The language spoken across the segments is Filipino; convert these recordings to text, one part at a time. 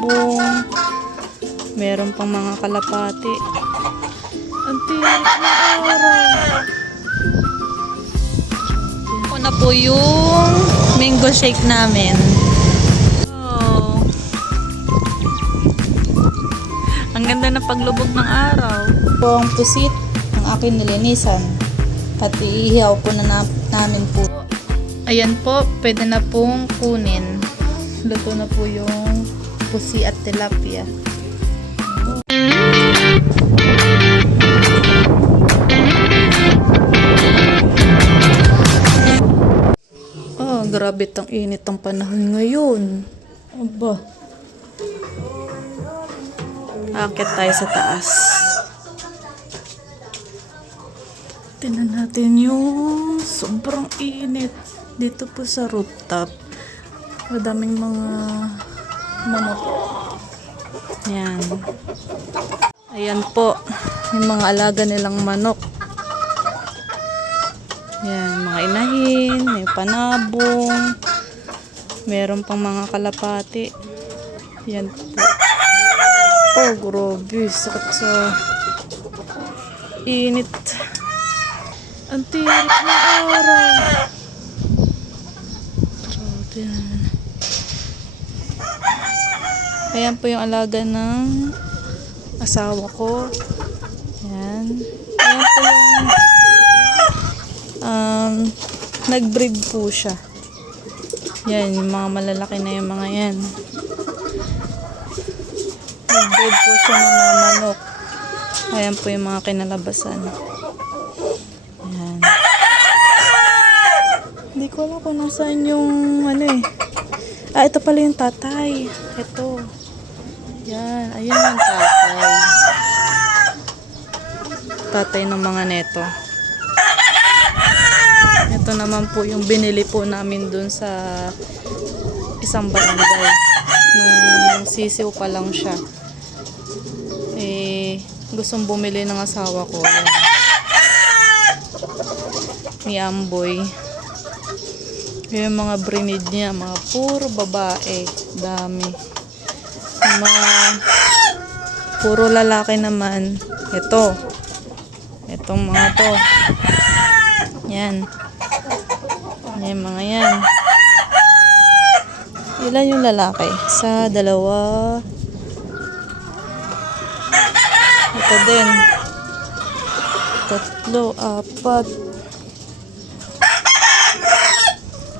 panabong. Meron pang mga kalapati. Ang tirik na araw. Ito na po yung mango shake namin. Oh. Ang ganda na paglubog ng araw. Po ang pusit ang akin nilinisan. At iihaw po na namin po. Ayan po, pwede na pong kunin. Luto na po yung pusi at tilapia. Oh, grabe tang init ang panahon ngayon. Aba. Akit tayo sa taas. Tingnan natin yung sobrang init dito po sa rooftop. Madaming mga manok. Yan. Ayan po, yung mga alaga nilang manok. Yan, mga inahin, may panabong, meron pang mga kalapati. Yan po. Oh, grabe, sakit sa init. Ang tirik na araw. Grabe yan. Ayan po yung alaga ng asawa ko. Ayan. Ayan po yung nag-breed po siya. Yan, yung mga malalaki na yung mga yan. Nag-breed po siya ng mga manok. Ayan po yung mga kinalabasan. Ayan. Hindi ko alam kung nasaan yung ano eh. Ah, ito pala yung tatay. Ito. Yan. Ayan yung tatay. Tatay ng mga neto. Ito naman po yung binili po namin dun sa isang barangay. Nung sisiw pa lang siya. Eh, gustong bumili ng asawa ko. Yan. Ni Amboy. Yung mga breed niya, mga puro babae. Dami. Yung mga puro lalaki naman. Ito. Itong mga to. Yan. Yan mga yan. Ilan yung lalaki? Isa, dalawa. Ito din. Tatlo, apat.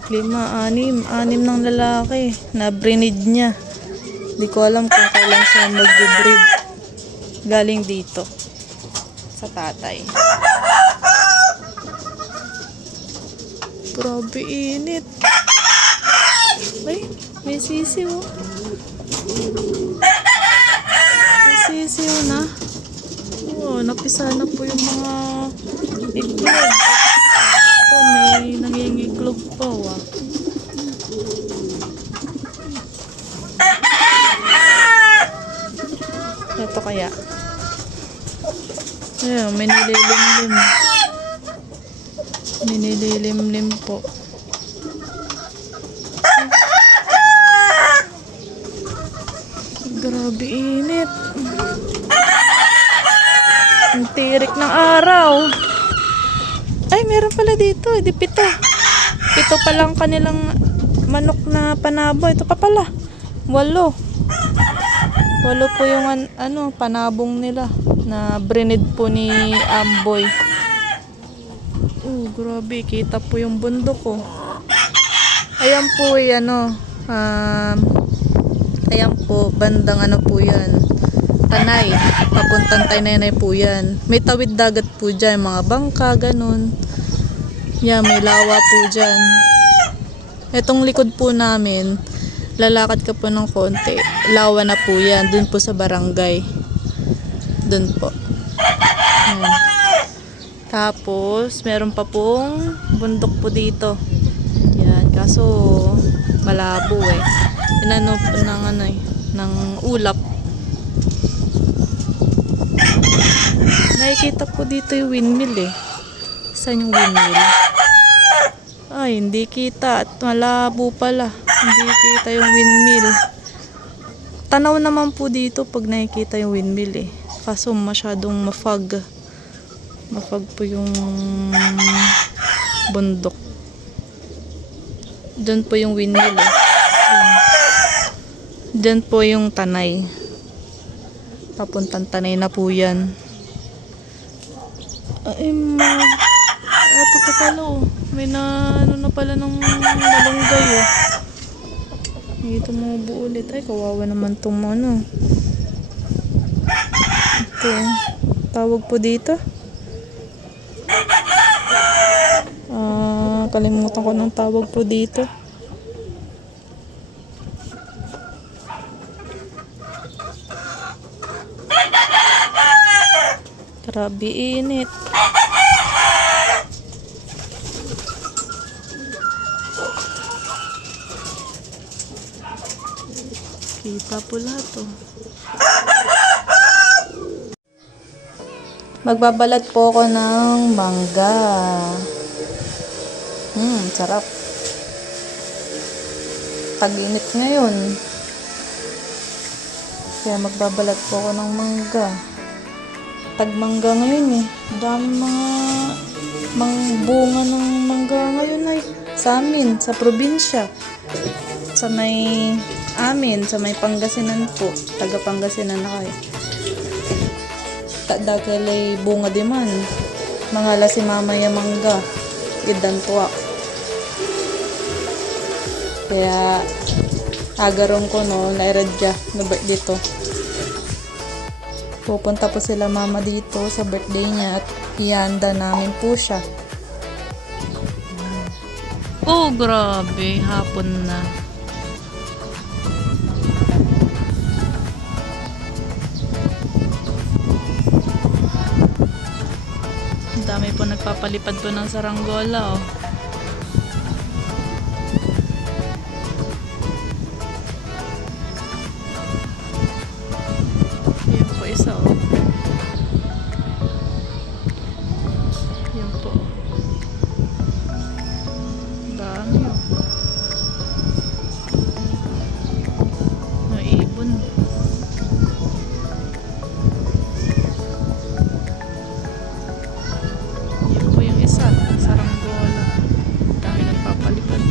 5, 6. 6 ng lalaki na breed niya. Hindi ko alam kung kailan siya mag-breed. Galing dito. Sa tatay. Grabe init. Ay, may sisiw. May sisiw na. Oh, napisa na po yung mga itlog. Ito, may nangingiklog pa. Ito kaya. Ayun, may nililimlim. May nililimlim po. Grabe init. Ang tirik ng araw. Ay, meron pala dito. Di 7. 7 pa lang kanilang manok na panabo. Ito pa pala. 8. 8 po yung panabong nila na breed po ni Amboy. Oh, grabe. Kita po yung bundok ko. Ayan po ayan po, bandang po yan. Tanay. Papuntang Tanay po yan. May tawid dagat po dyan. Mga bangka, ganun. Yan, may lawa po dyan. Etong likod po namin, lalakad ka po ng konti. Lawa na po yan. Dun po sa barangay. Dun po. Yan. Tapos, meron pa pong bundok po dito. Yan. Kaso, malabo eh. Pinano po ng ulap. Nakikita po dito yung windmill eh. Saan yung windmill? Ay, hindi kita. At malabo pala. Hindi kita yung windmill. Tanaw naman po dito pag nakikita yung windmill eh. Kaso masyadong mafag. Mafag po yung bundok. Doon po yung windmill eh. Diyan po yung Tanay. Papuntang Tanay na po yan. Ay, ito pa pala oh. May ano na pala ng malunggay oh. Ito mo buo ulit. Ay, kawawa naman itong ano. Ito. Tawag po dito. Kalimutan ko ng tawag po dito. Grabe init. Kita po lahat oh. Magbabalat po ako ng mangga. Sarap. Tag-init ngayon. Kaya magbabalat po ako ng mangga. Tag-mangga ngayon eh. Dami mga bunga ng mangga ngayon ay sa amin, sa probinsya. Sa may Pangasinan po. Taga Pangasinan na kayo. Dagalay bunga di man. Mangala si mama yung mangga. Idan po ako. Kaya agarong ko no, nairadya na birthday dito. Pupunta po sila mama dito sa birthday niya at ihanda namin po siya. Oh, grabe. Hapon na. Ang dami po nagpapalipad po ng saranggola oh. Yan po isa oh. Yan po. Dami oh. Naibon. Yan po yung isa. Saranggola. Dami nagpapalipad.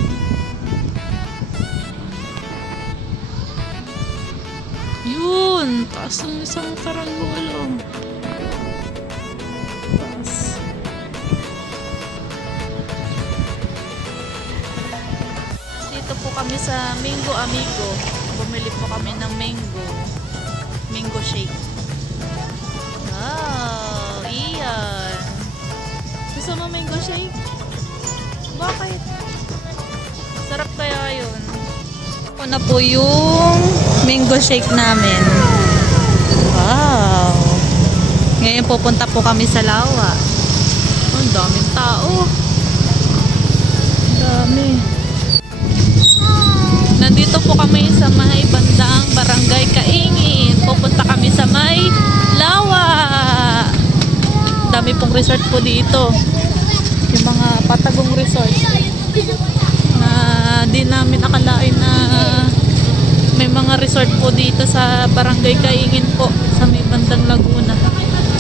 Yun! Taas ng isang saranggola. Taas. Dito po kami sa Mango Amigo. Bumili po kami ng mango shake. Wow! Iyan! Gusto mo mango shake? Bakit? Sarap kaya yun. Ito na po yung mango shake namin. Wow! Ngayon pupunta po kami sa Lawa. Oh, ang daming tao. Ang dami. Nandito po kami sa may bandang Barangay Kaingin. Pupunta kami sa may Lawa. Dami pong resort po dito. Yung mga patagong resort na di namin akalain na may mga resort po dito sa Barangay Kaingin po sa may bandang Laguna,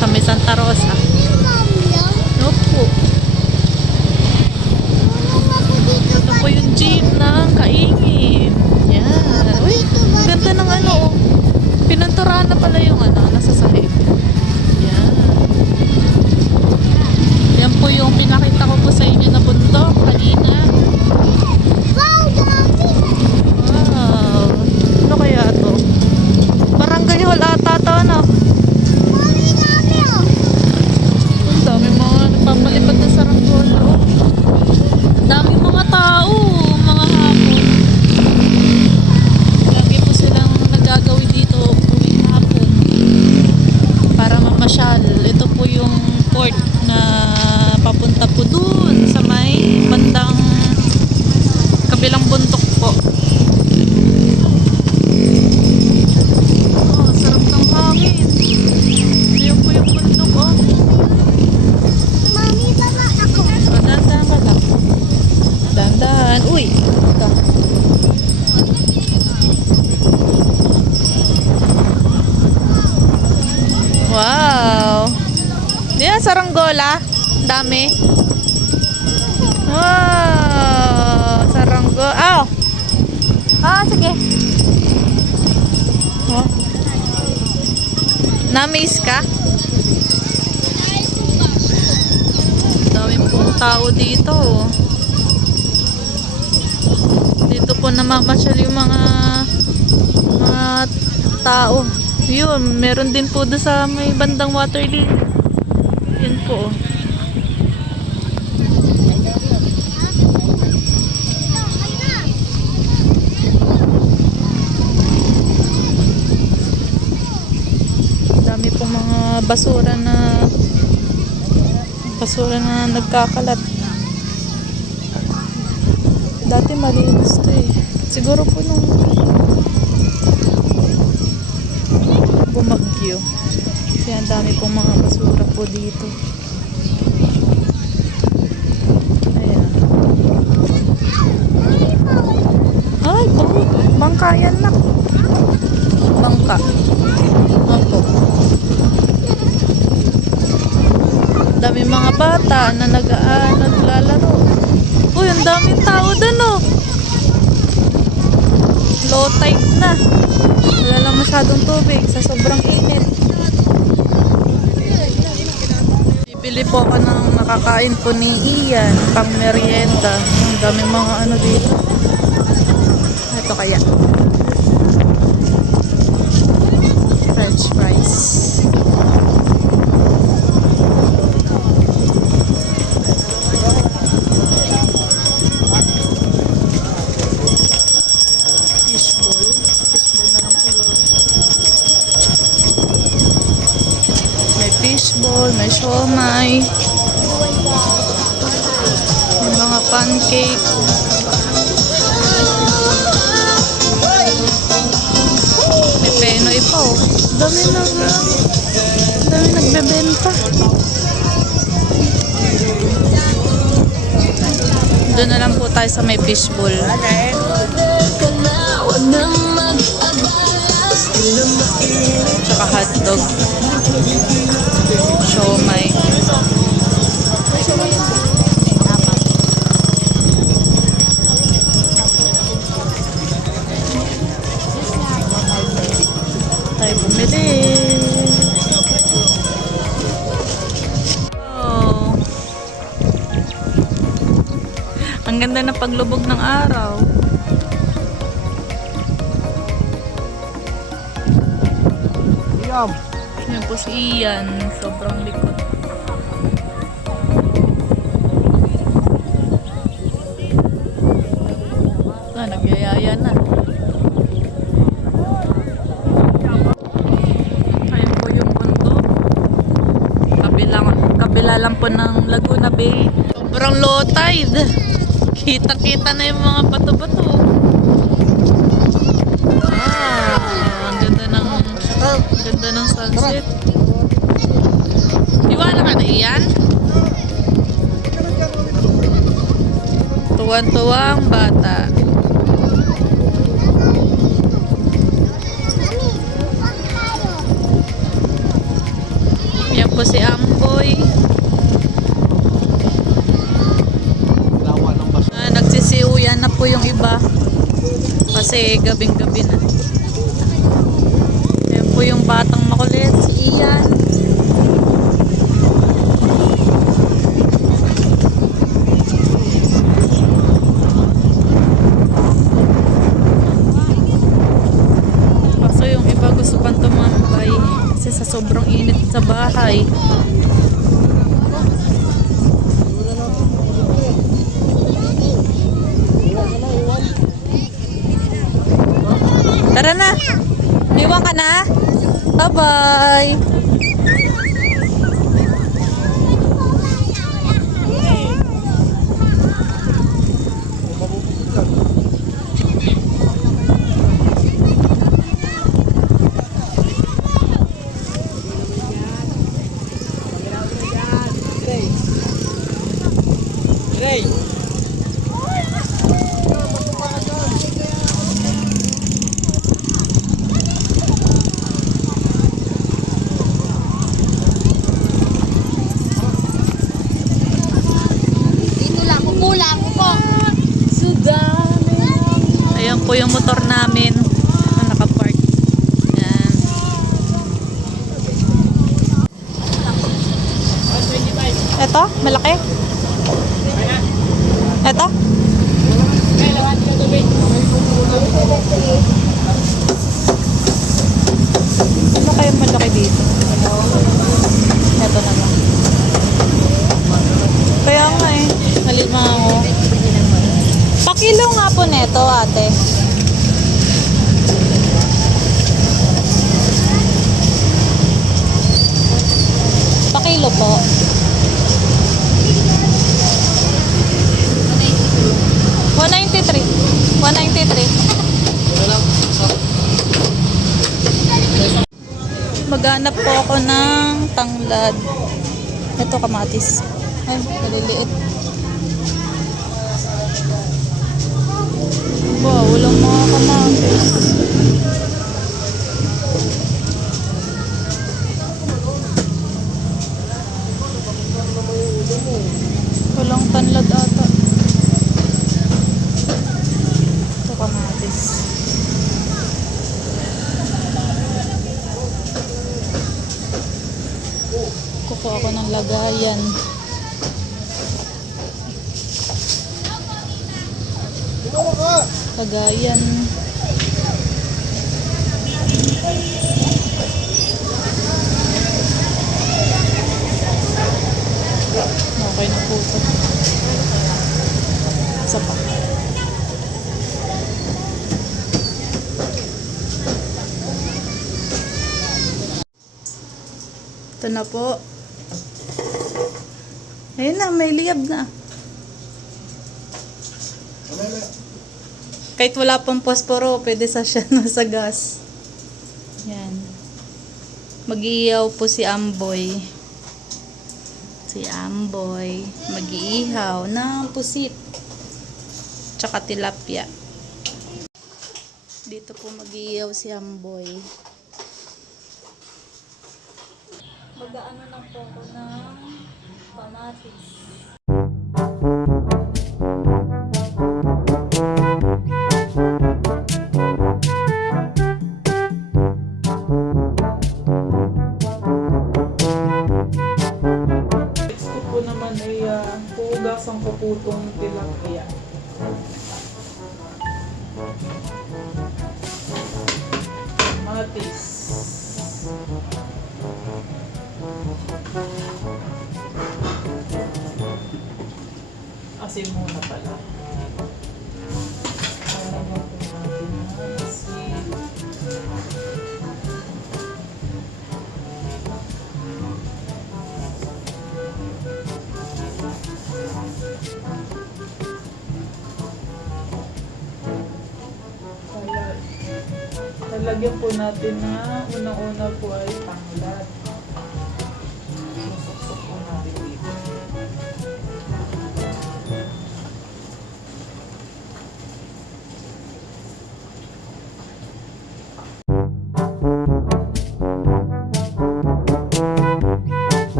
sa may Santa Rosa. Opo. Ito po yung jeep ng Kaingin. Yan. Uy, ganda ng ano oh. Pinanturahan na pala yung ano, nasa sahig. Yan. Yan po yung pinakita ko po sa inyo na bundok kanina. Wow. Ano kaya to? Barangay Hall ata to ano? Ang dami mga nagpapalipad na saranggola oh. Ang dami mga tao, mga hapon. Dami. Wow! Saranggo. Ah! Sige. Oh. Na-miss ka? Daming pong tao dito. Dito po namamasyal yung mga tao. Yun, meron din po doon sa may bandang water lily. Yun po. Dami pong mga basura na nagkakalat. Dati malinis to eh. Siguro po nung bumagyo. Kaya ang dami pong mga basura po dito. Ayan. Ay, bangka yan na. Bangka. Opo. Dami mga bata na naglalaro. Uy, ang daming tao dun oh. Low tide na. Wala lang masyadong tubig sa sobrang init. Bibili po ako ng nakakain po ni Ian, pang merienda. Ang daming mga ano dito. Ito kaya. French fries. Fishball, may siomay, may mga pancake, may penoy pa oh. Dami nagbebenta. Doon na lang po tayo sa may fishball. Tsaka hotdog. Siomay. Tayo bumili. Oh. Ang ganda ng paglubog ng araw. Yan po si Ian, sobrang likod. Nagyayaya na. Ayun po yung bundok. Kabila lang po ng Laguna Bay. Sobrang low tide. Kita-kita na yung mga bato-bato. Ang ganda ng sunset. Iwala ka na Ian? Tuwan-tuwa ang bata. Yan po si Amboy. Nagsisiuyan na po yung iba. Kasi gabing-gabi na. Yan po yung batang makulit, si Ian. Kaso yung iba gusto pang tumambay kasi sa sobrang init sa bahay. Tara na. Iwan ka na. Bye-bye. Yan po yung motor namin na nakapark. Yan. Ito, malaki. Ito. Ano kayo malaki dito? Ito na lang. Kaya nga eh. Halima ako. Pakilo nga po neto, ate. Pakilo po. 193. 193. Maghanap po ako ng tanglad. Ito kamatis. Ay, maliliit. Wow, walang mga kamatis. Walang tanlad ata. Ito kamatis. Kukuha ako ng lagayan. Lagayan. Okay na po ito. Isa pa. Ito na po. Ayun na, may liyab na. Kahit wala pang posporo, pwede sa siya na sa gas. Yan. Mag-iihaw po si Amboy. Si Amboy. Mag-iihaw ng pusit. Tsaka tilapia. Dito po mag-iihaw si Amboy. Mag-aano lang po ako ng kamatis. Puhugasan ko po itong tilapia. Matis. Asin muna pala. Lalagyan po natin ng asin. Lalagyan po natin na unang-una po ay tanglad. Susuksok po natin dito.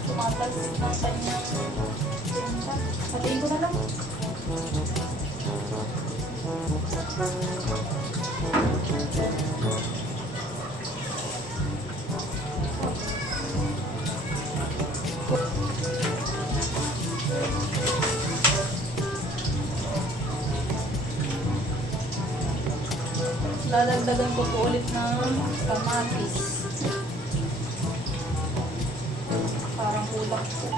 Tumatalsik ng kanyang tinta. Hatiin ko na lang. Lalagdagan ko po ulit ng kamatis. Parang kulang po.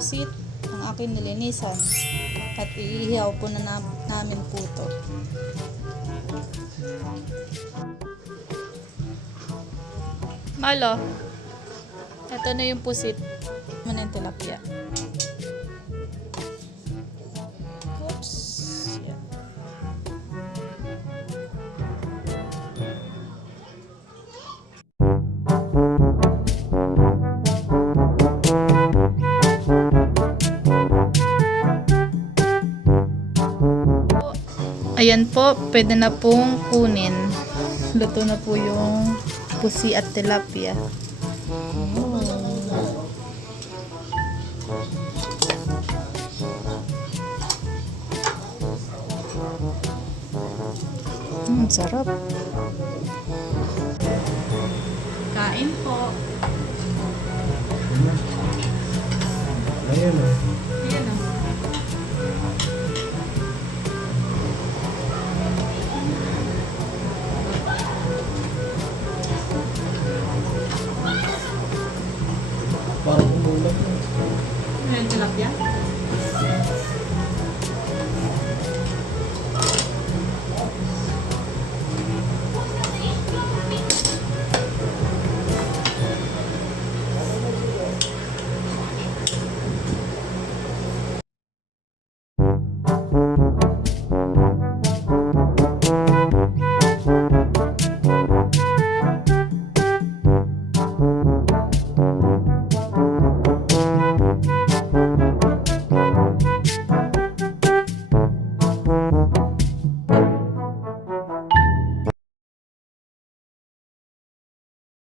pusit ang aking nilinisan. At iihaw po na namin po to. Malo, ito na yung pusit. Ito na yung tilapia. Oops. Yan. Ayan po, pwede na pong kunin. Luto na po yung pusi at tilapia. Sarap. Kain po. Ayan o. Ayan o. Parang umulat na. Ayan tilapia.